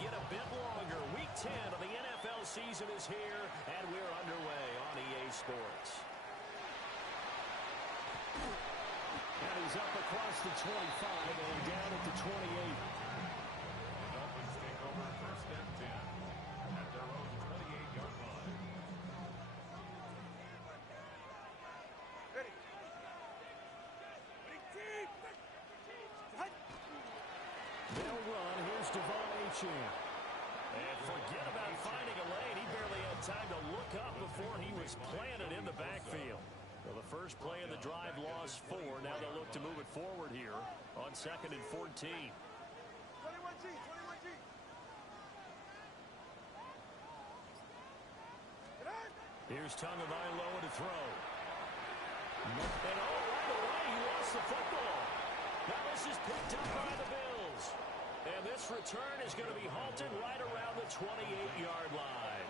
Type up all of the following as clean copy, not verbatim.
get a bit longer. Week 10 of the NFL season is here, and we're underway on EA Sports. And he's up across the 25 and down at the 28. Dolphins take over first and 10 at their own 28-yard line. They'll run. Here's Devon Achane. And forget about finding a lane. He barely had time to look up before he was planted in the backfield. Well, the first play of the drive lost 4. Now they'll look to move it forward here on 2nd and 14. 21G. Here's Tagovailoa to throw. And right away, he lost the football. Now this is picked up by the Bills. And this return is going to be halted right around the 28-yard line.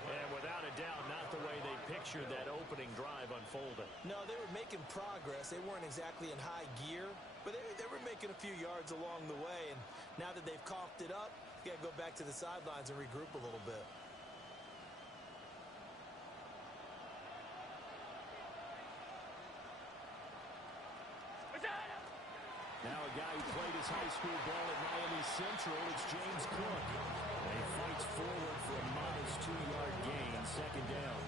And without a doubt, not the way they pictured that opening drive unfolding. No, they were making progress. They weren't exactly in high gear, but they were making a few yards along the way. And now that they've coughed it up, you got to go back to the sidelines and regroup a little bit. Now a guy who played his high school ball at Miami Central, it's James Cook. And he fights forward for a modest 2-yard gain, 2nd down.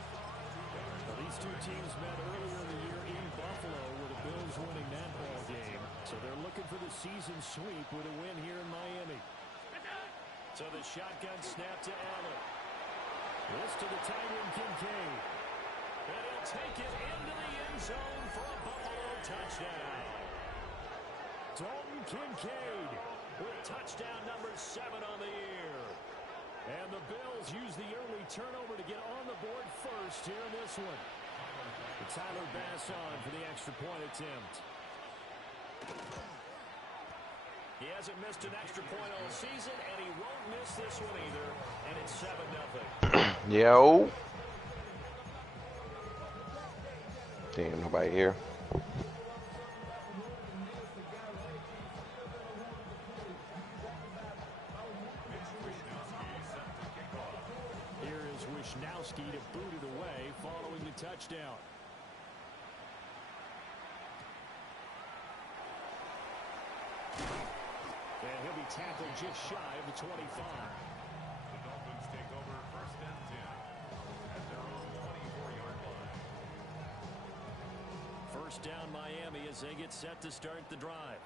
Well, these two teams met earlier in the year in Buffalo with the Bills winning that ball game. So they're looking for the season sweep with a win here in Miami. So the shotgun snap to Allen. This to the tight end, Kincaid. And he'll take it into the end zone for a Buffalo touchdown. Dalton Kincaid with touchdown number 7 on the year. And the Bills use the early turnover to get on the board first here in this one. Tyler Bass on for the extra point attempt. He hasn't missed an extra point all season, and he won't miss this one either. And it's 7-0. Yo. Damn, nobody here. Wishnowski to boot it away following the touchdown. And he'll be tackled just shy of the 25. The Dolphins take over first and 10 at their own 24-yard line. First down Miami as they get set to start the drive.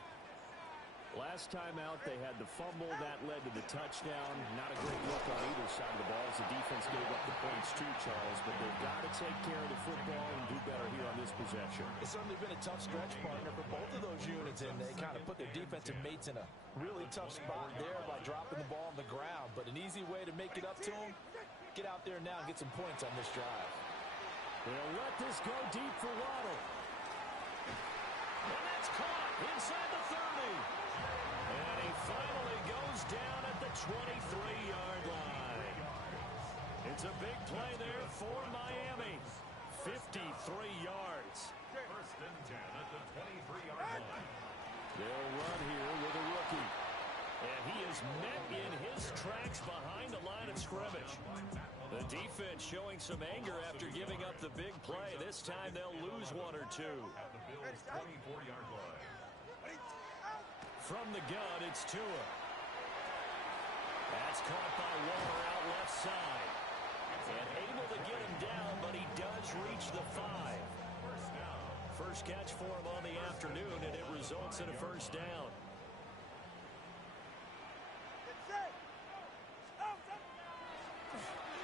Last time out, they had the fumble. That led to the touchdown. Not a great look on either side of the ball as the defense gave up the points too, Charles. But they've got to take care of the football and do better here on this possession. It's certainly been a tough stretch, partner, for both of those units, and they kind of put their defensive mates in a really tough spot there by dropping the ball on the ground. But an easy way to make it up to them, get out there now and get some points on this drive. They'll let this go deep for Waddle. And that's caught inside the 30. And he finally goes down at the 23-yard line. It's a big play there for Miami. 53 yards. First and 10 at the 23-yard line. They'll run here with a rookie. And he is met in his tracks behind the line of scrimmage. The defense showing some anger after giving up the big play. This time they'll lose 1 or 2. At the Bills' 24-yard line. From the gun, it's Tua. That's caught by Waller out left side. And able to get him down, but he does reach the 5. First catch for him on the afternoon, and it results in a first down.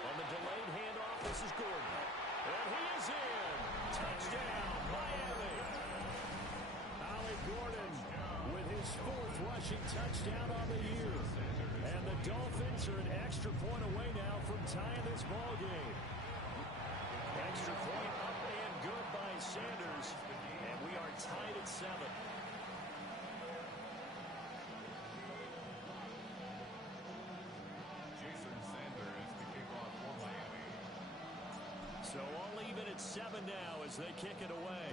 On the delayed handoff, this is Gordon. And he is in. Touchdown, Miami. Ollie Gordon with his 4th rushing touchdown on the year. And the Dolphins are an extra point away now from tying this ball game. Extra point up and good by Sanders. And we are tied at 7. Jason Sanders to kick off for Miami. So all even at 7 now as they kick it away.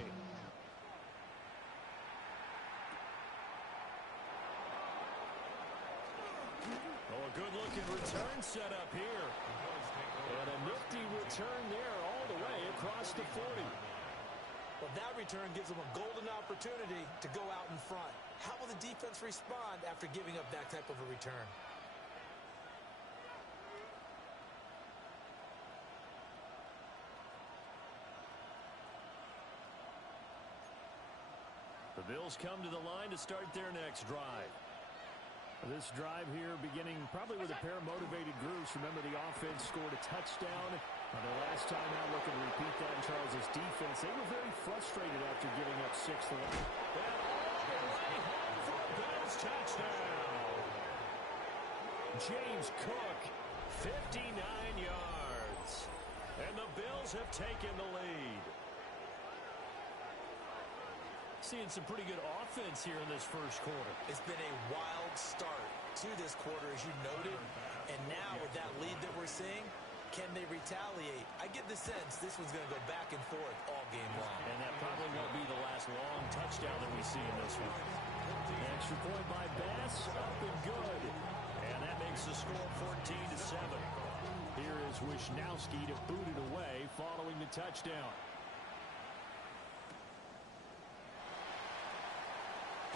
Oh, a A good-looking return set up here. And a nifty return there all the way across the 40. Well, that return gives them a golden opportunity to go out in front. How will the defense respond after giving up that type of a return? The Bills come to the line to start their next drive. This drive here beginning probably with a pair of motivated groups. Remember, the offense scored a touchdown. The last time out, looking to repeat that in Charles' defense. They were very frustrated after giving up 6 to 1. And all the way home for a Bills touchdown. James Cook, 59 yards. And the Bills have taken the lead. Seeing some pretty good offense here in this first quarter. It's been a wild start to this quarter, as you noted. And now with that lead that we're seeing, can they retaliate? I get the sense this one's going to go back and forth all game long. And that probably won't be the last long touchdown that we see in this one. An extra point by Bass, up and good. And that makes the score 14-7. Here is Wisnowski to boot it away following the touchdown.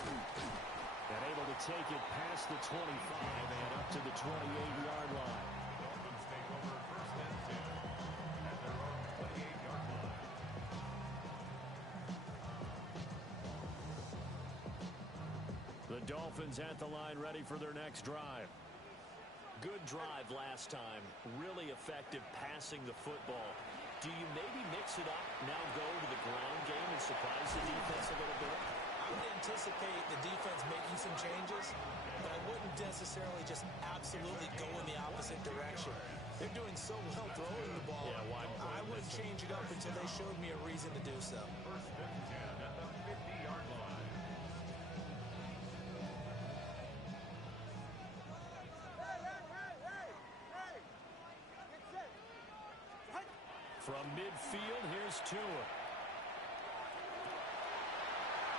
And able to take it past the 25 and up to the 28-yard line. Dolphins take over first and 10 at their own 28-yard line. The Dolphins at the line, ready for their next drive. Good drive last time. Really effective passing the football. Do you maybe mix it up, now go to the ground game and surprise the defense a little bit? I would anticipate the defense making some changes, but I wouldn't necessarily just absolutely go in the opposite direction. They're doing so well throwing the ball. Yeah, why? I wouldn't change it up until they showed me a reason to do so. First and 10 at the 50-yard line. From midfield, here's Tua.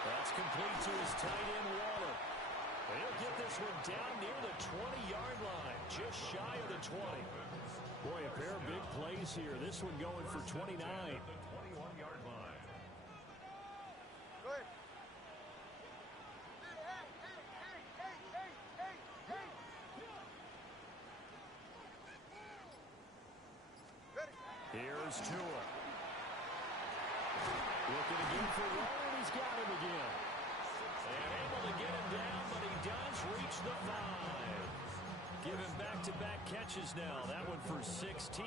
That's complete to his tight end, Waller. He'll get this one down near the 20-yard line, just shy of the 20. Boy, a pair of big plays here. This one going for 29. The 21-yard line. Go ahead. Here's Tua. Looking again for Waller, and he's got him again. And able to get him down, but he does reach the 5. Give him back-to-back catches now. That one for 16,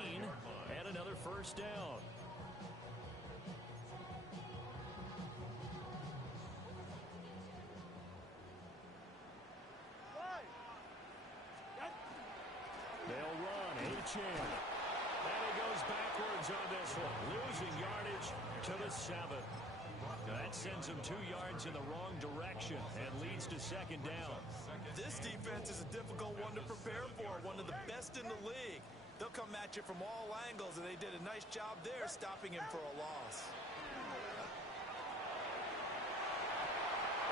and another first down. They'll run. Achane. And he goes backwards on this one. Losing yardage to the 7. That sends him 2 yards in the wrong direction and leads to second down. This defense is a difficult one to prepare for, one of the best in the league. They'll come at you from all angles, and they did a nice job there stopping him for a loss.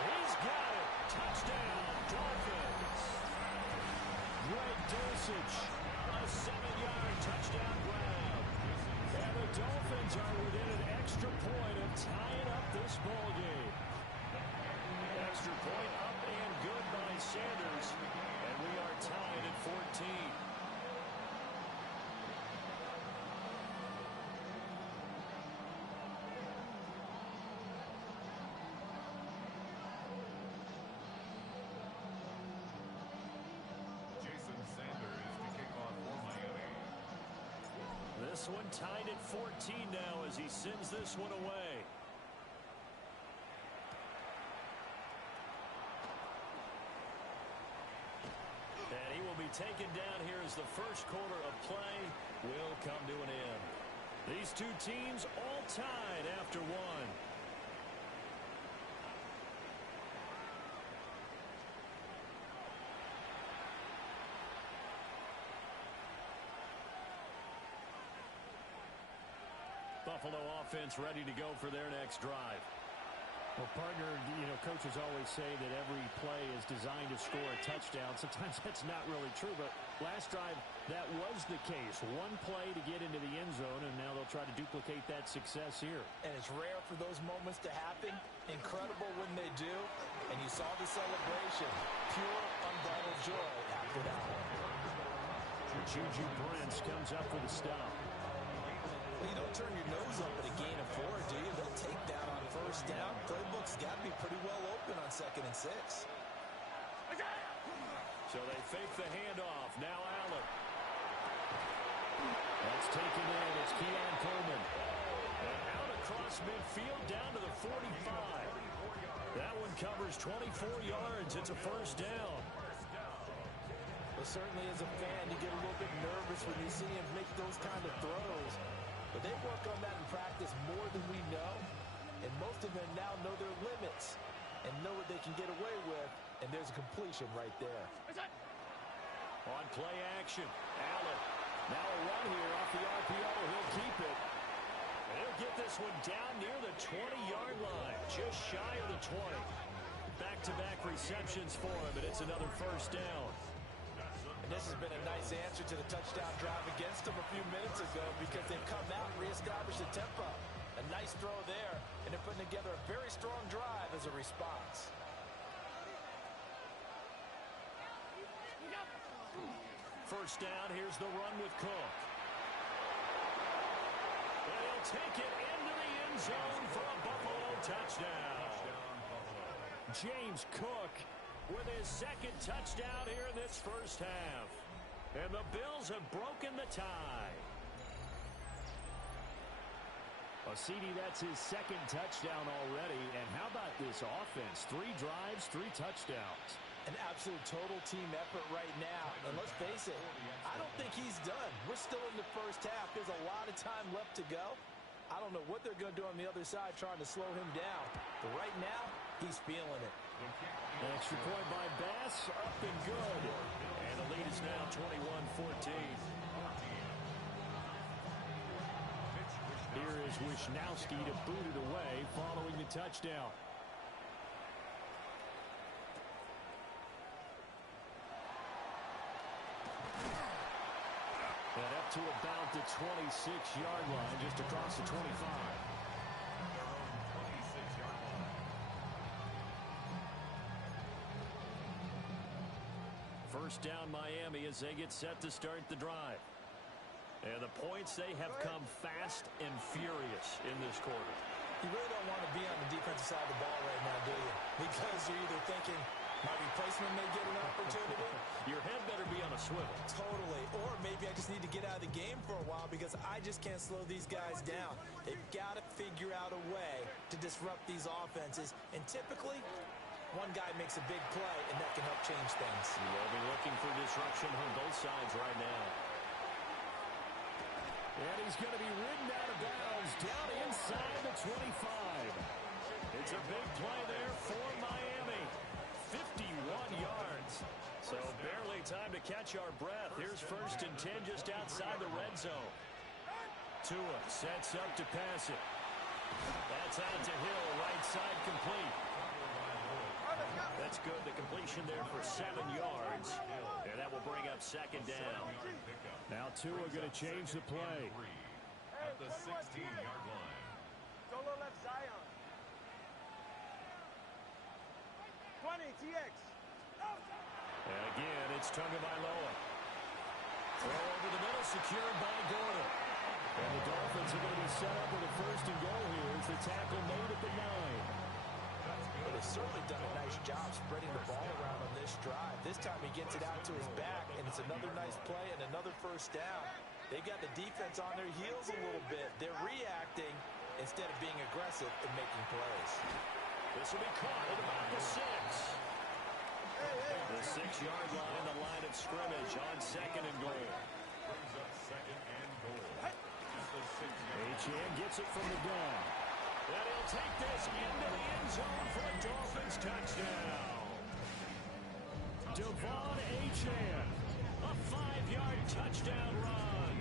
He's got it. Touchdown, Dolphins. Greg Dulcich, a 7-yard touchdown grab. And the Dolphins are within an extra point of tying up this ball game. Extra point up and good by Sanders. And we are tied at 14. Jason Sanders to kick off for Miami. This one tied at 14 now as he sends this one away. And he will be taken down here as the first quarter of play will come to an end. These two teams all tied after one. Buffalo offense ready to go for their next drive. Well, partner, coaches always say that every play is designed to score a touchdown. Sometimes that's not really true, but last drive, that was the case. One play to get into the end zone, and now they'll try to duplicate that success here. And it's rare for those moments to happen. Incredible when they do. And you saw the celebration. Pure, unbridled joy after that one. Juju Brents comes up for the stop. Well, you don't turn your nose up at a gain of 4, do you? They'll take that on first down. Playbook's got to be pretty well open on 2nd and 6. So they fake the handoff. Now Allen. That's taken in. It's Keon Coleman. And out across midfield down to the 45. That one covers 24 yards. It's a first down. Well, certainly as a fan, you get a little bit nervous when you see him make those kind of throws. But they work on that in practice more than we know. And most of them now know their limits and know what they can get away with. And there's a completion right there. On play action, Allen. Now a run here off the RPO. He'll keep it. And he'll get this one down near the 20-yard line. Just shy of the 20. Back-to-back receptions for him, and it's another first down. And this has been a nice answer to the touchdown drive against them a few minutes ago because they've come out and reestablished the tempo. A nice throw there, and they're putting together a very strong drive as a response. First down, here's the run with Cook. And he'll take it into the end zone for a Buffalo touchdown. James Cook with his 2nd touchdown here in this first half. And the Bills have broken the tie. Well, CD, that's his 2nd touchdown already. And how about this offense? 3 drives, 3 touchdowns. An absolute total team effort right now. And let's face it, I don't think he's done. We're still in the first half. There's a lot of time left to go. I don't know what they're going to do on the other side trying to slow him down. But right now, he's feeling it. Extra point by Bass, up and good. And the lead is now 21-14. Here is Wisnowski to boot it away following the touchdown. And up to about the 26-yard line, just across the 25. First down Miami as they get set to start the drive. And the points, they have come fast and furious in this quarter. You really don't want to be on the defensive side of the ball right now, do you? Because you're either thinking my replacement may get an opportunity. Your head better be on a swivel. Totally. Or maybe I just need to get out of the game for a while because I just can't slow these guys down. They've got to figure out a way to disrupt these offenses. And typically, one guy makes a big play, and that can help change things. They'll be looking for disruption on both sides right now. And he's going to be ridden out of bounds down inside the 25. It's a big play there for Miami. 51 yards. So barely time to catch our breath. Here's 1st and 10 just outside the red zone. Tua sets up to pass it. That's out to Hill, right side complete. That's good. The completion there for 7 yards. And that will bring up 2nd down. Now Tua going to change the play. At the 16-yard line. Solo left Zion. 20, TX. And again, it's Tagovailoa. Throw over the middle, secured by Gordon. And the Dolphins are going to be set up with a 1st and goal here as the tackle made at the 9. But they've certainly done a nice job spreading the ball around on this drive. This time he gets it out to his back, and it's another nice play and another 1st down. They've got the defense on their heels a little bit. They're reacting instead of being aggressive and making plays. This will be caught at about the 6. The 6-yard line, the line of scrimmage on 2nd and goal. Brings up 2nd and goal. At the 6-yard line. Achane gets it from the gun. And he'll take this into the end zone for a Dolphins touchdown. Devon Achane, a 5-yard touchdown run.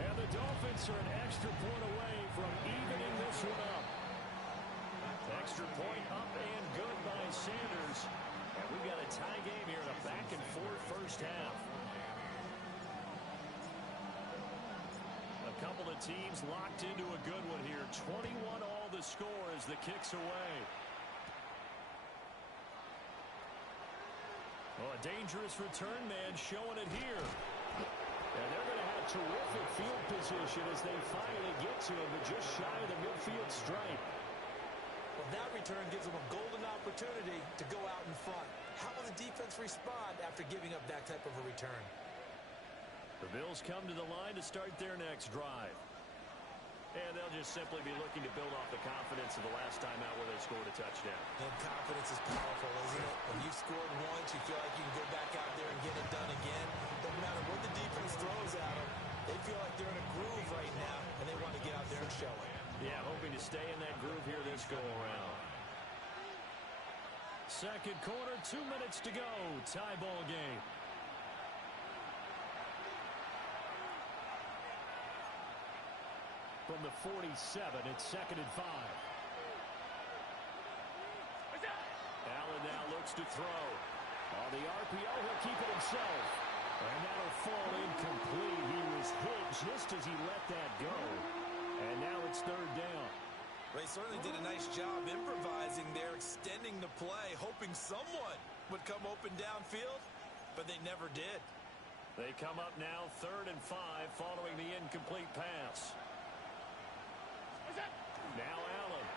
And the Dolphins are an extra point away from evening this one up. Extra point the team's locked into a good one here. 21 all the score as the kick's away. Well, a dangerous return man showing it here. And they're going to have terrific field position as they finally get to him, but just shy of the midfield stripe. Well, that return gives them a golden opportunity to go out in front. How will the defense respond after giving up that type of a return? The Bills come to the line to start their next drive. And they'll just simply be looking to build off the confidence of the last time out where they scored a touchdown. And confidence is powerful, isn't it? When you've scored once, you feel like you can go back out there and get it done again. Doesn't matter what the defense throws at them. They feel like they're in a groove right now, and they want to get out there and show it. Yeah, hoping to stay in that groove here this go-around. Second quarter, 2 minutes to go. Tie ball game. From the 47, it's 2nd and 5. Allen now looks to throw. On the RPO, he'll keep it himself. And that'll fall incomplete. He was hit just as he let that go. And now it's 3rd down. They certainly did a nice job improvising there, extending the play, hoping someone would come open downfield, but they never did. They come up now 3rd and 5 following the incomplete pass. Now Allen.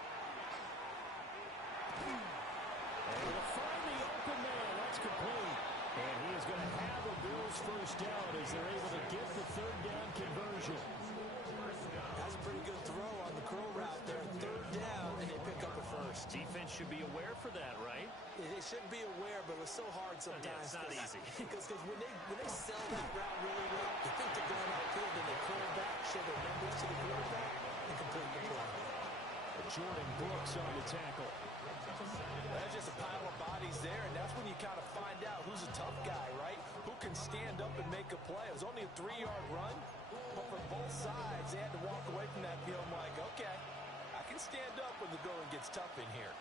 Able to find the open man. That's complete. And he is going to have the Bills first down as they're able to get the 3rd down conversion. That's a pretty good throw on the curl route there. 3rd down, and they pick up a first. Defense should be aware for that, right? They shouldn't be aware, but it's so hard sometimes. Yeah, it's not easy. Because when they sell that route really well, you think they're going outfield, and they curl back, show their numbers to the quarterback, and complete the play. Jordan Brooks on the tackle. There's just a pile of bodies there, and that's when you kind of find out who's a tough guy, right? Who can stand up and make a play. It was only a 3-yard run, but for both sides, they had to walk away from that field like, okay, I can stand up when the going gets tough in here.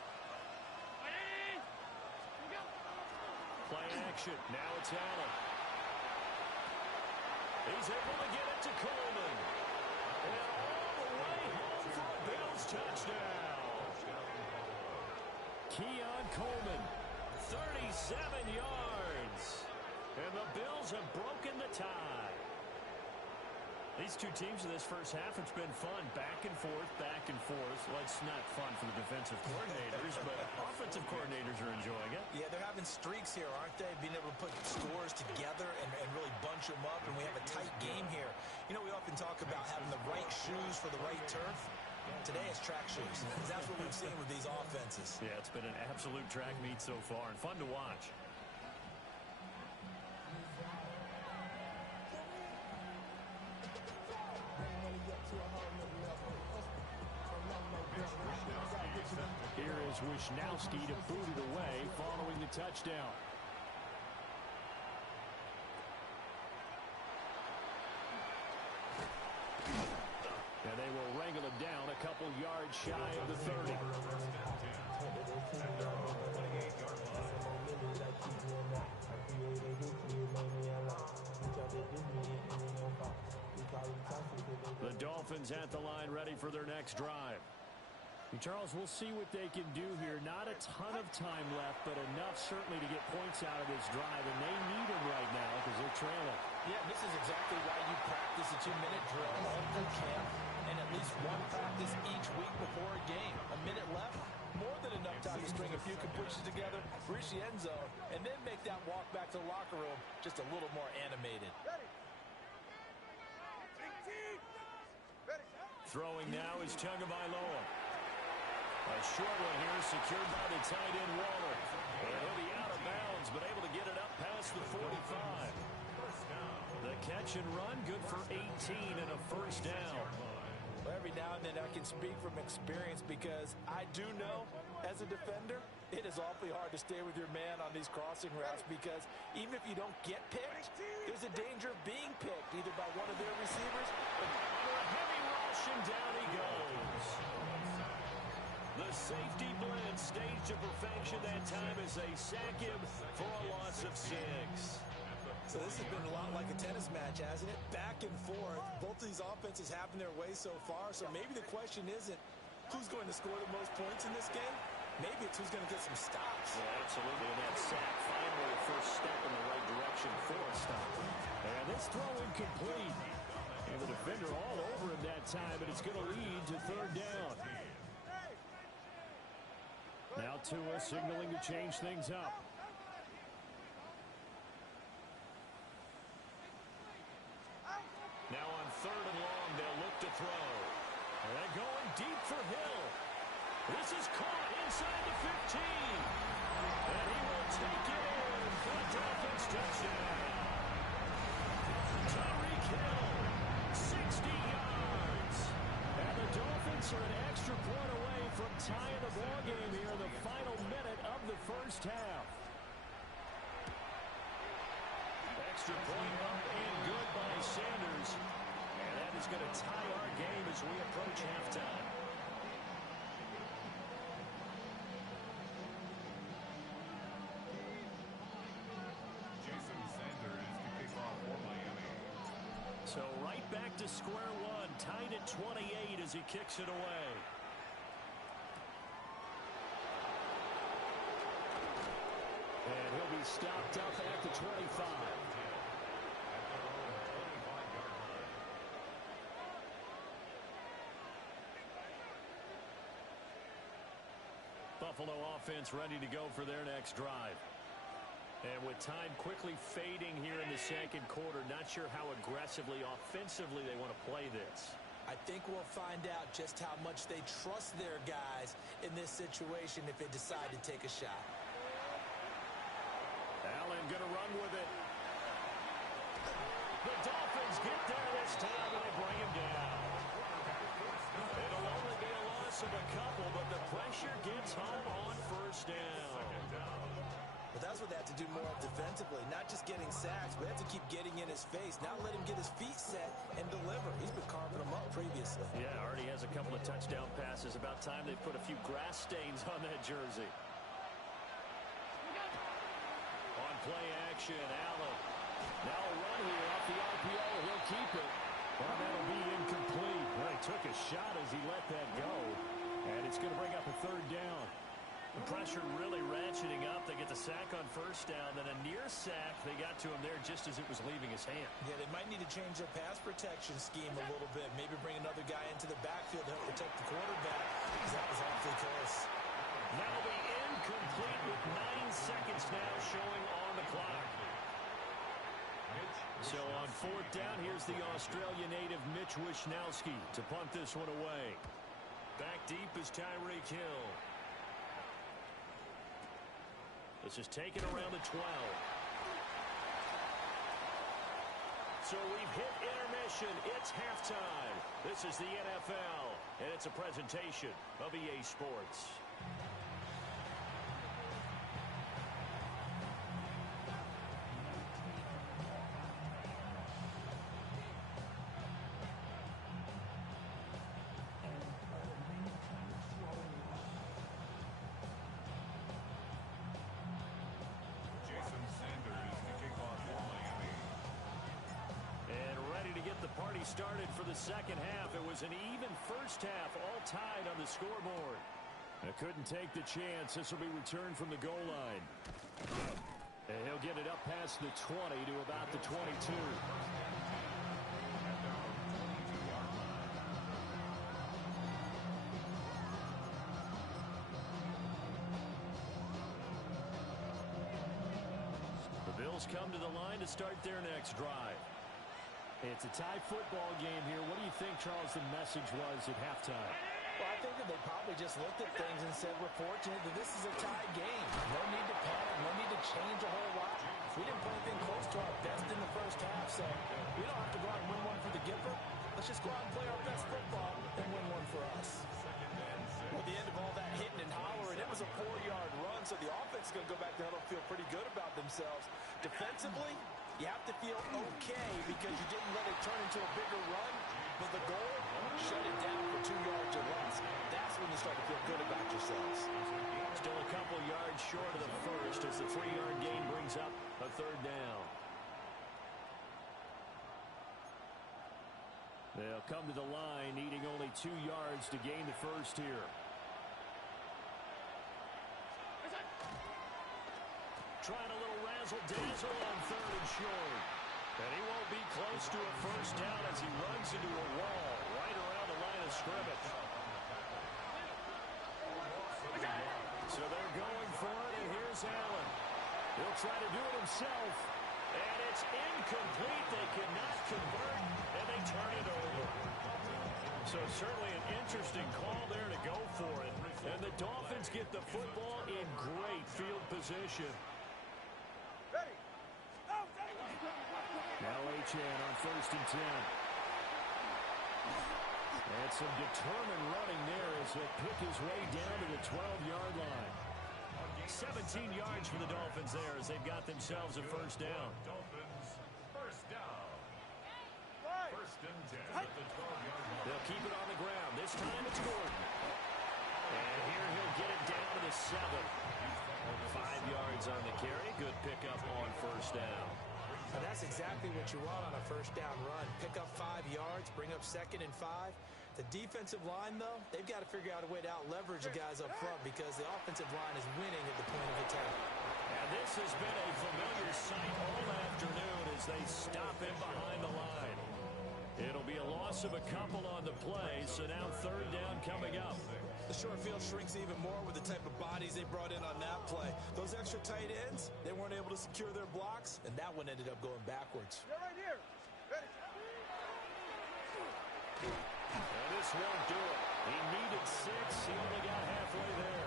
Play action. Now it's Allen. He's able to get it to Coleman. And all the way home for a Bills touchdown. Keon Coleman, 37 yards. And the Bills have broken the tie. These two teams in this first half, it's been fun. Back and forth, back and forth. Well, it's not fun for the defensive coordinators, but offensive coordinators are enjoying it. Yeah, they're having streaks here, aren't they? Being able to put scores together and really bunch them up, and we have a tight game here. You know, we often talk about having the right shoes for the right turf. Today it's track shoes. That's what we've seen with these offenses. Yeah, it's been an absolute track meet so far, and fun to watch. Here is Wisnowski to boot it away following the touchdown. And they will wrangle him down a couple yards shy of the 30. The Dolphins at the line ready for their next drive. Charles, we'll see what they can do here. Not a ton of time left, but enough certainly to get points out of this drive, and they need them right now because they're trailing. Yeah, this is exactly why you practice a 2-minute drill all through camp and at least one practice each week before a game. A minute left, more than enough time to string a few completions together, reach the end zone, and then make that walk back to the locker room just a little more animated. Throwing now is Tagovailoa. A short one here secured by the tight end Waller. And he'll be out of bounds, but able to get it up past the 45. The catch and run, good for 18 and a first down. Well, every now and then I can speak from experience because I do know, as a defender, it is awfully hard to stay with your man on these crossing routes because even if you don't get picked, there's a danger of being picked either by one of their receivers or a heavy rush, and down he goes. The safety blitz staged to perfection that time as they sack him for a loss of 6. So this has been a lot like a tennis match, hasn't it? Back and forth. Both of these offenses having their way so far. So maybe the question isn't who's going to score the most points in this game. Maybe it's who's going to get some stops. Yeah, absolutely. And that sack, finally the first step in the right direction for a stop. And this throw incomplete. And the defender all over him that time, and it's going to lead to third down. Now Tua signaling to change things up. Now on third and long, they'll look to throw. And they're going deep for Hill. This is caught inside the 15. And he will take it in for a Dolphins touchdown. Tyreek Hill, 60 yards. And the Dolphins are an extra point away from tying the ball game here in the final minute of the first half. Extra point up and good by Sanders. And that is going to tie our game as we approach halftime. Jason Sanders to kick off for Miami. So right back to square one, tied at 28 as he kicks it away. And he'll be stopped up at the 25. Buffalo offense ready to go for their next drive. And with time quickly fading here in the second quarter, not sure how aggressively, offensively they want to play this. I think we'll find out just how much they trust their guys in this situation if they decide to take a shot. Allen going to run with it. The Dolphins get there this time and they bring him down. It'll only be a loss of a couple, but the pressure gets home on first down. But that's what they have to do more of defensively, not just getting sacks, but they have to keep getting in his face, not let him get his feet set and deliver. He's been carving them up previously. Yeah, already has a couple of touchdown passes. About time they put a few grass stains on that jersey. On play action, Allen. Now a run here off the RPO. He'll keep it. Well, that'll be incomplete. Well, he took a shot as he let that go. And it's going to bring up a third down. The pressure really ratcheting up. They get the sack on first down. Then a near sack. They got to him there just as it was leaving his hand. Yeah, they might need to change their pass protection scheme a little bit. Maybe bring another guy into the backfield to help protect the quarterback, because that was awfully close. That'll be incomplete with 9 seconds now showing on the clock. So on fourth down, here's the Australia native Mitch Wishnowsky to punt this one away. Back deep is Tyreek Hill. This is taken around the 12. So we've hit intermission. It's halftime. This is the NFL, and it's a presentation of EA Sports. Party started for the second half. It was an even first half, all tied on the scoreboard. I couldn't take the chance. This will be returned from the goal line. And he'll get it up past the 20 to about the 22. The Bills come to the line to start their next drive. It's a tie football game here. What do you think, Charles, the message was at halftime? Well, I think that they probably just looked at things and said, we're fortunate that this is a tie game. No need to panic, no need to change a whole lot. We didn't play anything close to our best in the first half, so we don't have to go out and win one for the giver. Let's just go out and play our best football and win one for us. Well, at the end of all that hitting and hollering, it was a 4-yard run, so the offense is going to go back there and feel pretty good about themselves. Defensively, you have to feel okay because you didn't let it turn into a bigger run, but the goal, shut it down for 2 yards or less. That's when you start to feel good about yourselves. Still a couple yards short of the first as the 3-yard gain brings up a third down. They'll come to the line, needing only 2 yards to gain the first here. Trying a little razzle-dazzle on 3rd and short. And he won't be close to a first down as he runs into a wall right around the line of scrimmage. So they're going for it, and here's Allen. He'll try to do it himself, and it's incomplete. They cannot convert, and they turn it over. So certainly an interesting call there to go for it. And the Dolphins get the football in great field position. Ready. Now Achane on 1st and 10. And some determined running there as he'll pick his way down to the 12-yard line. 17 yards for the Dolphins there as they've got themselves a first down. Dolphins, first down. 1st and 10 at the 12-yard line. They'll keep it on the ground. This time it's Gordon. And here he'll get it down to the 7. 5 yards on the carry. Good pickup on first down. And that's exactly what you want on a first down run. Pick up 5 yards, bring up 2nd and 5. The defensive line, though, they've got to figure out a way to out-leverage the guys up front because the offensive line is winning at the point of attack. And this has been a familiar sight all afternoon as they stop him behind the line. It'll be a loss of a couple on the play, so now 3rd down coming up. The short field shrinks even more with the type of bodies they brought in on that play. Those extra tight ends, they weren't able to secure their blocks, and that one ended up going backwards. You're right here. Ready. And this won't do it. He needed 6. He only got halfway there.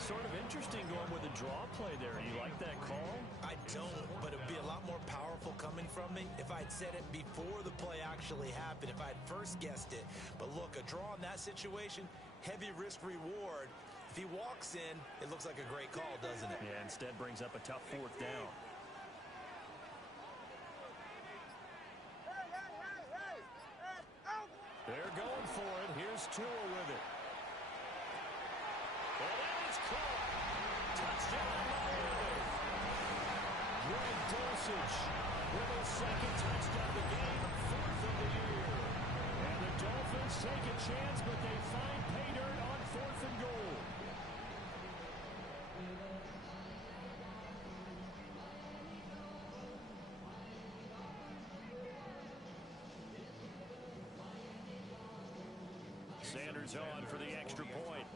Sort of interesting going with a draw play there. You like that call? I don't, but it'd be a lot more powerful coming from me if I'd said it before the play actually happened, if I'd first guessed it. But look, a draw in that situation, heavy risk reward. If he walks in, it looks like a great call, doesn't it? Yeah, instead brings up a tough 4th down. They're going for it. Here's Tua with it. And that is caught. Touchdown, Miami. Greg Dulcich with his 2nd touchdown of the game, 4th of the year. And the Dolphins take a chance, but they find pay dirt on 4th and goal. Sanders on for the extra point.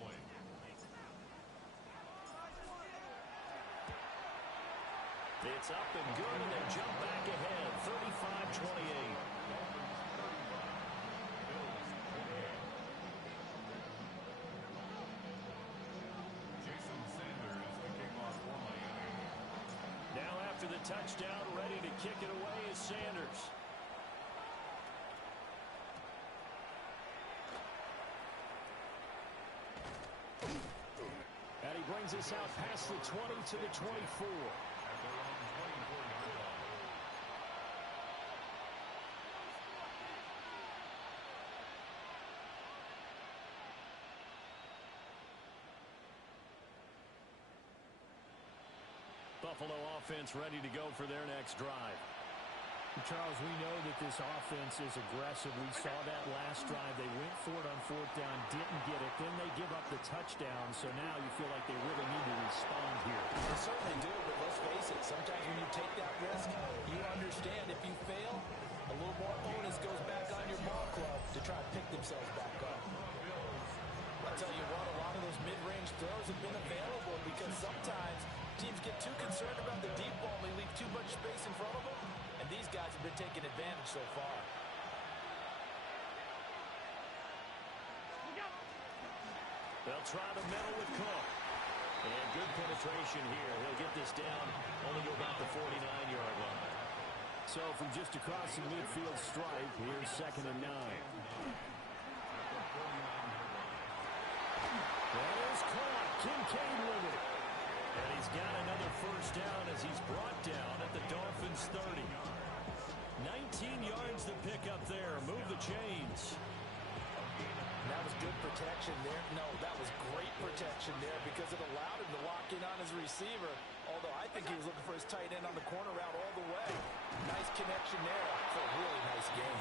It's up and good, and they jump back ahead, 35-28. Jason Sanders, the kickoff for Miami. Now after the touchdown, ready to kick it away is Sanders. And he brings us out past the 20 to the 24. At their own 24-yard line. Buffalo offense ready to go for their next drive. Charles, we know that this offense is aggressive. We saw that last drive. They went for it on 4th down, didn't get it. Then they give up the touchdown. So now you feel like they really need to respond here. They certainly do, but let's face it. Sometimes when you take that risk, you understand if you fail, a little more onus goes back on your ball club to try to pick themselves back up. I'll tell you what, a lot of those mid-range throws have been available because sometimes teams get too concerned about the deep ball and they leave too much space in front of them. And these guys have been taking advantage so far. They'll try the middle with Cook. And good penetration here. He'll get this down, only go about the 49-yard line. So from just across the midfield stripe, here's 2nd and 9. That is caught. Kincaid with it. And he's got another first down as he's brought down at the Dolphins' 30. 19 yards to pick up there. Move the chains. That was good protection there. No, that was great protection there because it allowed him to lock in on his receiver. Although I think he was looking for his tight end on the corner route all the way. Nice connection there for a really nice game.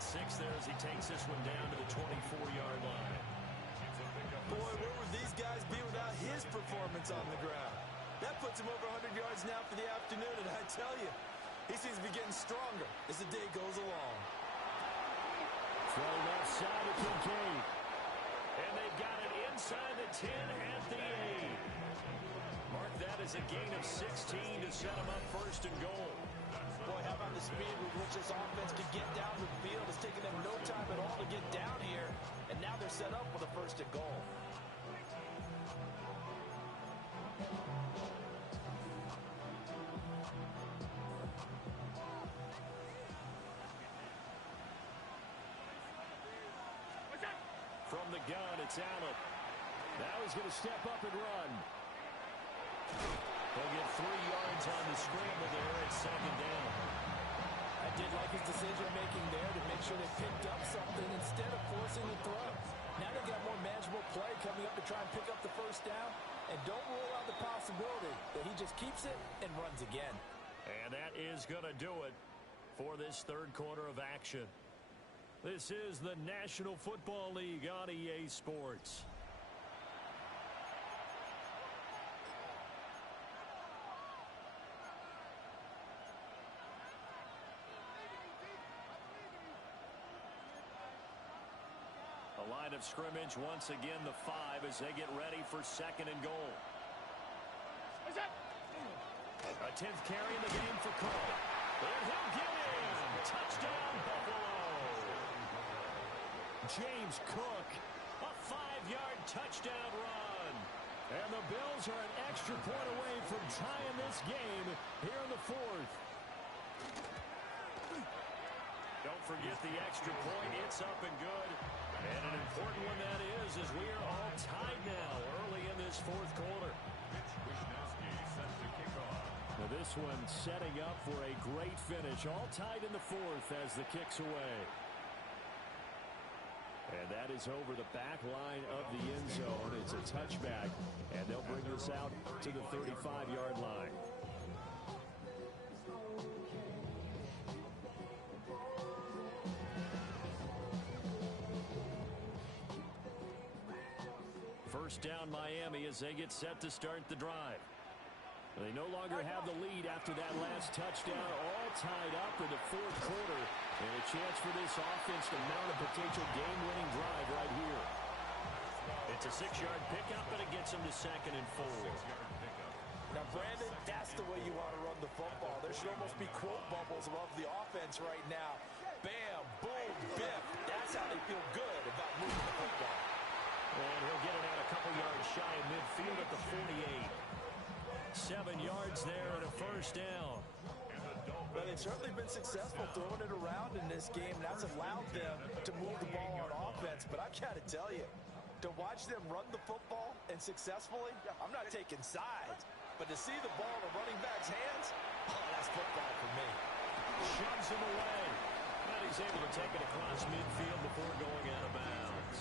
about 6 there as he takes this one down to the 24-yard line. Boy, where would these guys be without his performance on the ground? That puts him over 100 yards now for the afternoon, and I tell you, he seems to be getting stronger as the day goes along. Throw left side of Kincaid. And they've got it inside the 10 at the 8. Mark that as a gain of 16 to set them up first and goal. Boy, how about the speed with which this offense can get down the field? It's taken them no time at all to get down here, and now they're set up with a first and goal. From the gun, it's Allen. Now he's going to step up and run. They'll get 3 yards on the scramble there at second down. I did like his decision-making there to make sure they picked up something instead of forcing the throw. Now they got more manageable play coming up to try and pick up the first down. And don't rule out the possibility that he just keeps it and runs again. And that is going to do it for this third quarter of action. This is the National Football League on EA Sports. A line of scrimmage once again the 5 as they get ready for second and goal. A 10th carry in the game for Cook. And he'll get in. Touchdown, Buffalo. James Cook, a 5-yard touchdown run. And the Bills are an extra point away from tying this game here in the 4th. Don't forget the extra point. It's up and good. And an important one that is, as we are all tied now early in this 4th quarter. Now this one setting up for a great finish. All tied in the 4th as the kick's away. And that is over the back line of the end zone. It's a touchback, and they'll bring this out to the 35-yard line. First down Miami as they get set to start the drive. They no longer have the lead after that last touchdown, all tied up in the 4th quarter. And a chance for this offense to mount a potential game-winning drive right here. It's a 6-yard pickup, but it gets them to second and 4. Now, Brandon, that's the way you want to run the football. There should almost be quote bubbles above the offense right now. Bam, boom, biff. That's how they feel good about moving the football. And he'll get it out a couple yards shy of midfield at the 48. 7 yards there and a first down. Well, they've certainly been successful throwing it around in this game. That's allowed them to move the ball on offense. But I've got to tell you, to watch them run the football and successfully, I'm not taking sides. But to see the ball in the running back's hands, oh, that's football for me. Shoves him away. And he's able to take it across midfield before going out of bounds.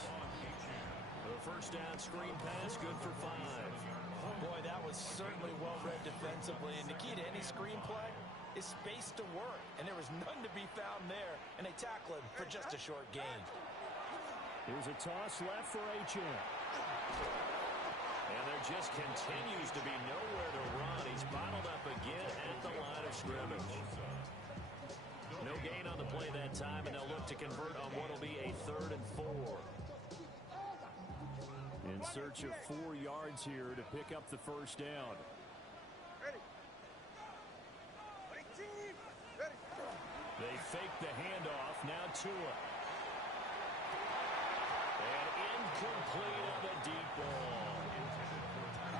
The first down screen pass, good for 5. Boy, that was certainly well-read defensively. And the key to any screen play is space to work. And there was none to be found there. And they tackle him for just a short gain. Here's a toss left for H.M. And there just continues to be nowhere to run. He's bottled up again at the line of scrimmage. No gain on the play that time, and they'll look to convert on what will be a 3rd and 4. In search of 4 yards here to pick up the first down. Ready. Ready. They fake the handoff. Now Tua. And incomplete on the deep ball.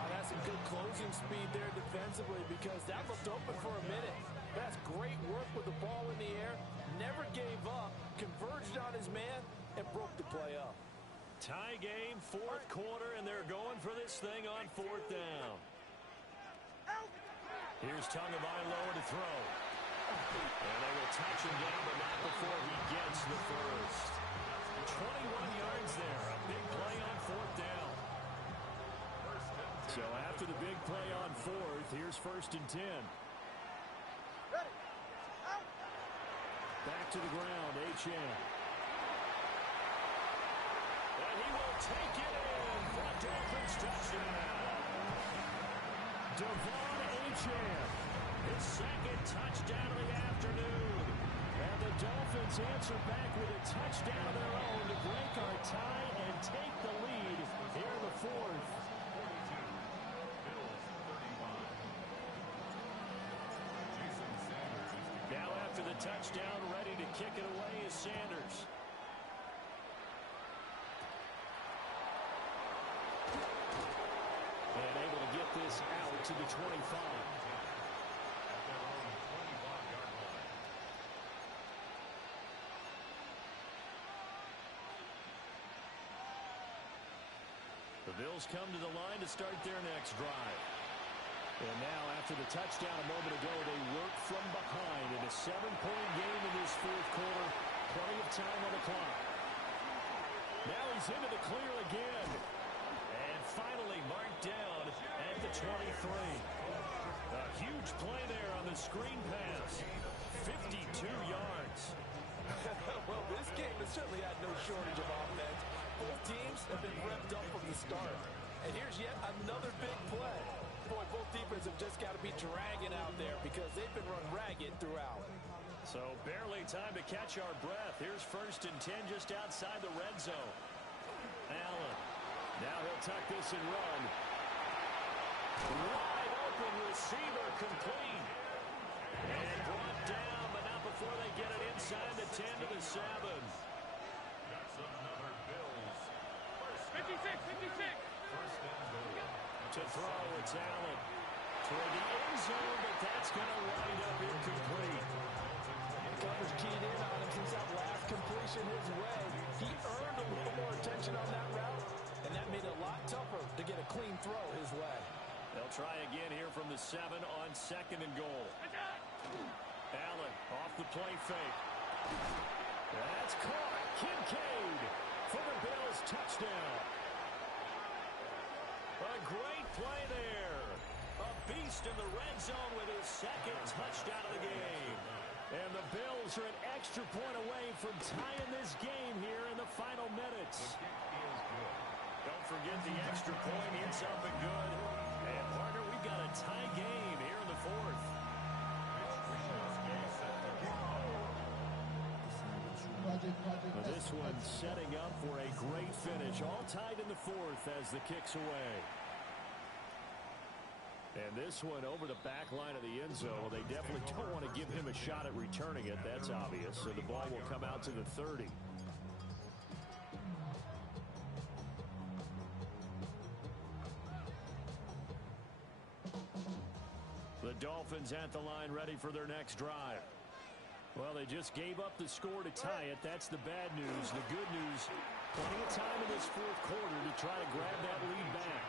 That's some good closing speed there defensively because that looked open for a minute. That's great work with the ball in the air. Never gave up. Converged on his man and broke the play up. Tie game, 4th quarter, and they're going for this thing on 4th down. Here's Tagovailoa to throw. And they will touch him down, but not before he gets the first. 21 yards there, a big play on 4th down. So after the big play on 4th, here's 1st and 10. Ready. Out. Back to the ground, H.M. he will take it in for a Dolphins touchdown. Devon Achane, his second touchdown of the afternoon. And the Dolphins answer back with a touchdown of their own to break our tie and take the lead here in the fourth. Now after the touchdown, ready to kick it away is Sanders. And able to get this out to the 25. The Bills come to the line to start their next drive. And now, after the touchdown a moment ago, they work from behind in a 7-point game in this fourth quarter. Plenty of time on the clock. Now he's into the clear again. And finally marked down at the 23. A huge play there on the screen pass. 52 yards. Well, this game has certainly had no shortage of offense. Both teams have been revved up from the start. And here's yet another big play. Boy, both defenses have just got to be dragging out there because they've been run ragged throughout. So barely time to catch our breath. Here's 1st and 10 just outside the red zone. Allen. Now he'll tuck this and run. Wide open receiver complete. And brought down, but not before they get it inside the 10 to the 7. That's another Bills. 56. To throw, it's Allen. Toward the end zone, but that's going to wind up incomplete. Coverage keyed in on him since that last completion his way. He earned a little more attention on that route, and that made it a lot tougher to get a clean throw his way. They'll try again here from the 7 on 2nd and goal. Allen off the play fake. That's caught. Kincaid for the Bills touchdown. A great play there. A beast in the red zone with his 2nd touchdown of the game. And the Bills are an extra point away from tying this game here in the final minutes. Don't forget the extra point. It's up and good. And, partner, we've got a tie game here in the fourth. But this one setting up for a great finish. All tied in the fourth as the kick's away. And this one over the back line of the end zone. They definitely don't want to give him a shot at returning it. That's obvious. So the ball will come out to the 30. The Dolphins at the line ready for their next drive. Well, they just gave up the score to tie it. That's the bad news. The good news, plenty of time in this fourth quarter to try to grab that lead back.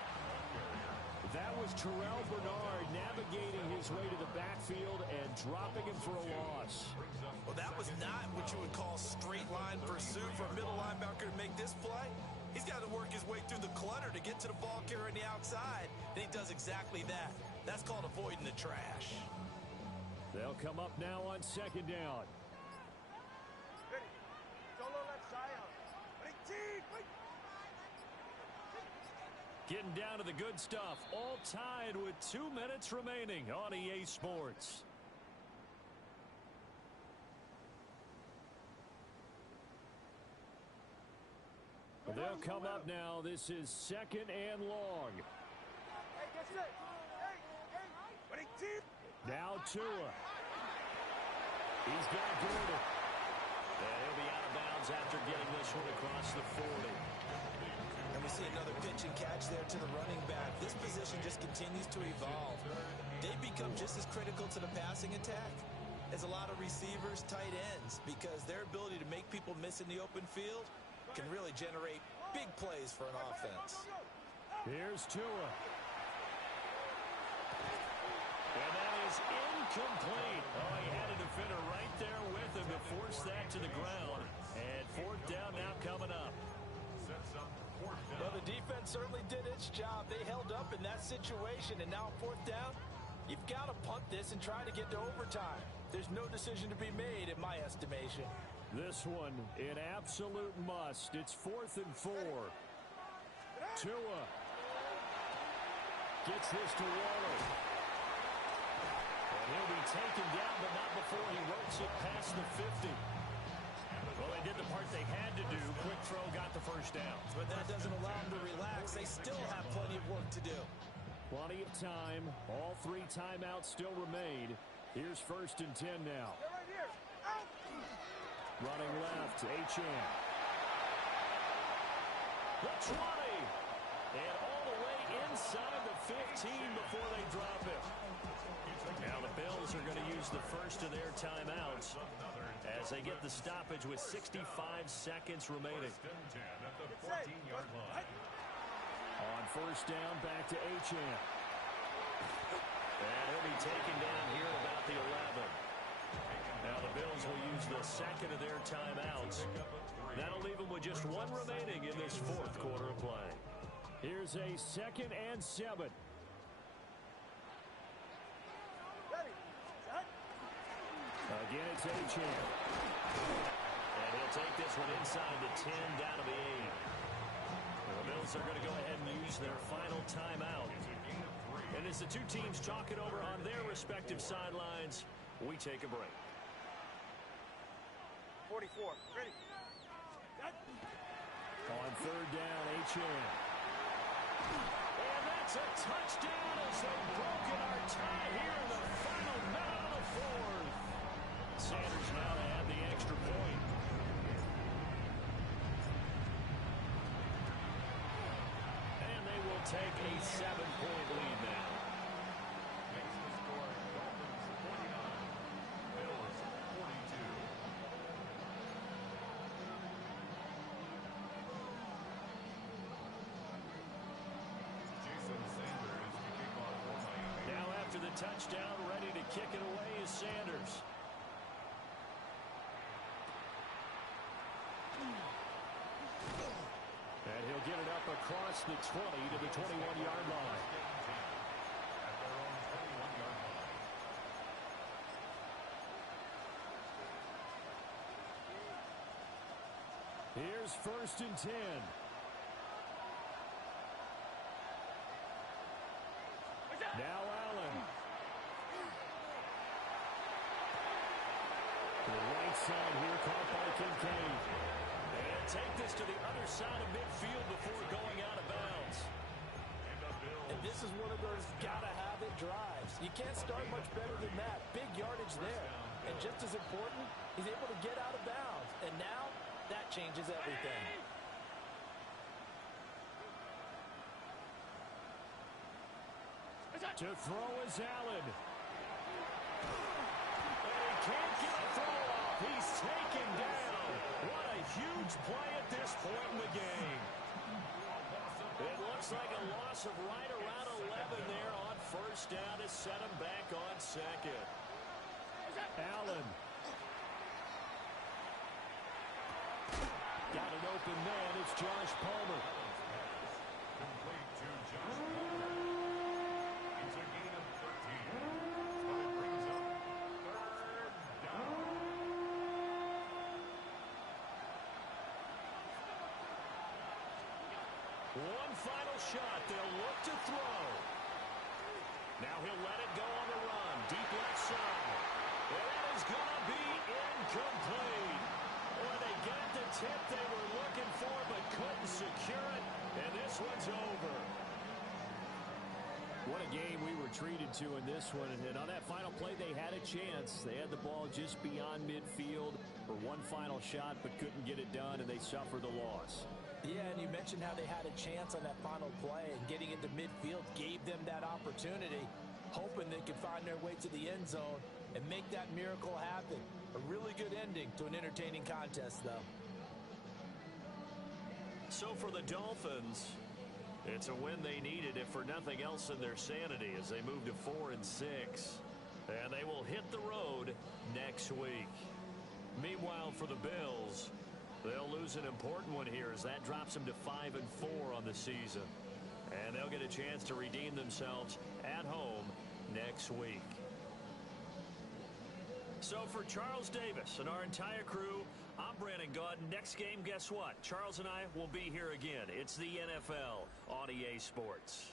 That was Terrell Bernard navigating his way to the backfield and dropping him for a loss. Well, that was not what you would call straight line pursuit for a middle linebacker to make this play. He's got to work his way through the clutter to get to the ball carrier on the outside, and he does exactly that. That's called avoiding the trash. They'll come up now on 2nd down. Ready. Solo left side. Wait. Getting down to the good stuff. All tied with 2 minutes remaining on EA Sports. They'll come up now. This is 2nd and long. Hey, get set. Hey. Ready, team. Now Tua. He's got Gordon. And he'll be out of bounds after getting this one across the 40. And we see another pitch and catch there to the running back. This position just continues to evolve. They become just as critical to the passing attack as a lot of receivers, tight ends, because their ability to make people miss in the open field can really generate big plays for an offense. Here's Tua. And that is incomplete. Oh, he had a defender right there with him to force that to the ground. And 4th down now coming up. Well, the defense certainly did its job. They held up in that situation, and now 4th down, you've got to punt this and try to get to overtime. There's no decision to be made in my estimation. This one, an absolute must. It's 4th and 4. Tua gets this to Waller. And he'll be taken down, but not before he ropes it past the 50. Well, they did the part they had to do. Quick throw got the first down. But that doesn't allow them to relax. They still have plenty of work to do. Plenty of time. All 3 timeouts still remain. Here's 1st and 10 now. Running left, Achane. The 20. And all the way inside the 15 before they drop it. Now the Bills are going to use the first of their timeouts as they get the stoppage with 65 seconds remaining. On 1st down, back to Achane. And he'll be taken down here at about the 11. Now the Bills will use the second of their timeouts. That'll leave them with just 1 remaining in this 4th quarter of play. Here's a 2nd and 7. Again, it's Achane. And he'll take this one inside the 10, down to the 8. The Bills are going to go ahead and use their final timeout. And as the 2 teams talk it over on their respective sidelines, we take a break. 44. Ready. On 3rd down, Achane. And that's a touchdown as they've broken our tie here in the final minute of the 4th. Sanders now to add the extra point. And they will take a 7-point lead now. Makes the score Dolphins 49, Bills 42. Jason Sanders to kick off for Miami. Now after the touchdown, ready to kick it away is Sanders. And he'll get it up across the 20 to the 21-yard line. At their own 21-yard line. Here's 1st and 10. Now Allen. To the right side here, caught by Kincaid. And take this to the other side of midfield before going out of bounds. And this is one of those gotta-have-it drives. You can't start much better than that. Big yardage there. And just as important, he's able to get out of bounds. And now, that changes everything. To throw is Allen. And he can't get a throw off. He's taken down. What a huge play at this point in the game. It looks like a loss of right around 11 there on 1st down to set him back on 2nd. Allen. Got an open man. It's Josh Palmer. Complete to Josh Palmer. It's a gain of 13. But it brings up 3rd down. One final shot. They'll look to throw. Now he'll let it go on the run. Deep left side. And that is going to be incomplete. Or they got the tip they were looking for but couldn't secure it. And this one's over. What a game we were treated to in this one. And on that final play, they had a chance. They had the ball just beyond midfield for one final shot but couldn't get it done, and they suffered the loss. Yeah, and you mentioned how they had a chance on that final play, and getting into midfield gave them that opportunity, hoping they could find their way to the end zone and make that miracle happen. A really good ending to an entertaining contest, though. So for the Dolphins, it's a win they needed, if for nothing else than their sanity, as they move to 4-6. And they will hit the road next week. Meanwhile, for the Bills, they'll lose an important one here as that drops them to 5-4 on the season. And they'll get a chance to redeem themselves at home next week. So for Charles Davis and our entire crew, I'm Brandon Gaudin. Next game, guess what? Charles and I will be here again. It's the NFL on EA Sports.